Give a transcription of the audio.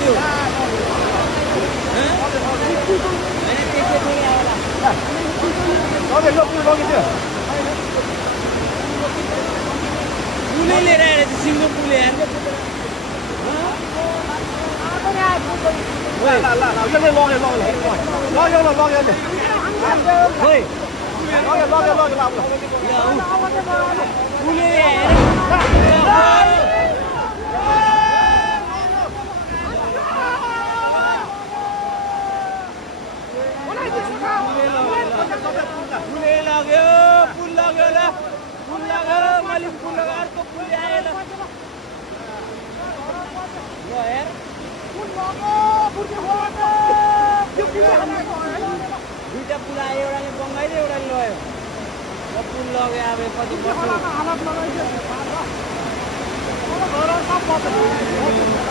त्यो पुलै लिएर आएर चाहिँ सिङ्गो पुल यार पुल लाग्यो ल पुल लाग्यो मैले पुल लगाएर अर्को पुल आएन ल हेर दुईटा पुल आयो एउटाले बङ्गाइदियो एउटाले लग्यो र पुल लग्यो अब कति